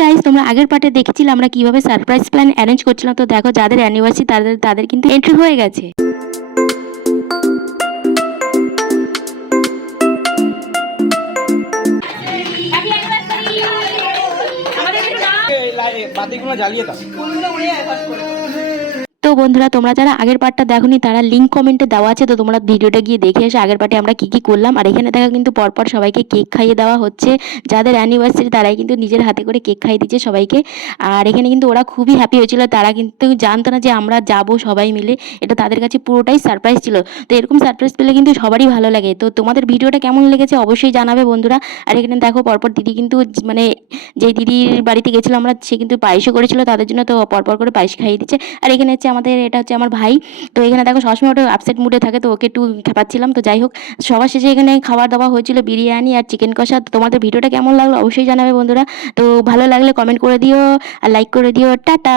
Guys, তোমরা আগের পার্টে দেখেছিলে আমরা কিভাবে সারপ্রাইজ প্ল্যান অ্যারেঞ্জ করছিলাম। তো দেখো, যাদের অ্যানিভার্সারি তাদের কিন্তু এন্ট্রি হয়ে গেছে। বাতিগুলো জ্বালিয়ে দাও। তো বন্ধুরা, তোমরা যারা আগের পার্টটা দেখোনি তারা লিঙ্ক কমেন্টে দেওয়া আছে, তো তোমরা ভিডিওটা গিয়ে দেখে এসে আগের পার্টে আমরা কি করলাম। আর এখানে দেখা কিন্তু পরপর সবাইকে কেক খাইয়ে দেওয়া হচ্ছে। যাদের অ্যানিভার্সারি তারাই কিন্তু নিজের হাতে করে কেক খাইয়ে দিচ্ছে সবাইকে। আর এখানে কিন্তু ওরা খুবই হ্যাপি হয়েছিল, তারা কিন্তু জানতো না যে আমরা যাব সবাই মিলে। এটা তাদের কাছে পুরোটাই সারপ্রাইজ ছিল। তো এরকম সারপ্রাইজ পেলে কিন্তু সবারই ভালো লাগে। তো তোমাদের ভিডিওটা কেমন লেগেছে অবশ্যই জানাবে বন্ধুরা। আর এখানে দেখো পরপর দিদি কিন্তু মানে যেই দিদির বাড়িতে গেছিলো আমরা, সে কিন্তু পায়েসও করেছিল তাদের জন্য, তো পরপর করে পায়েস খাইয়ে দিচ্ছে। আর এখানে হচ্ছে এটা হচ্ছে আমার ভাই। তো এখানে দেখো সবসময় ওটা আপসেট মুডে থাকে, তো ওকে একটু খেপাচ্ছিলাম। তো যাই হোক, সবার শেষে এখানে খাওয়া দাওয়া হয়েছিল বিরিয়ানি আর চিকেন কষা। তো তোমাদের ভিডিওটা কেমন লাগলো অবশ্যই জানাবে বন্ধুরা। তো ভালো লাগলে কমেন্ট করে দিও আর লাইক করে দিও। টাটা।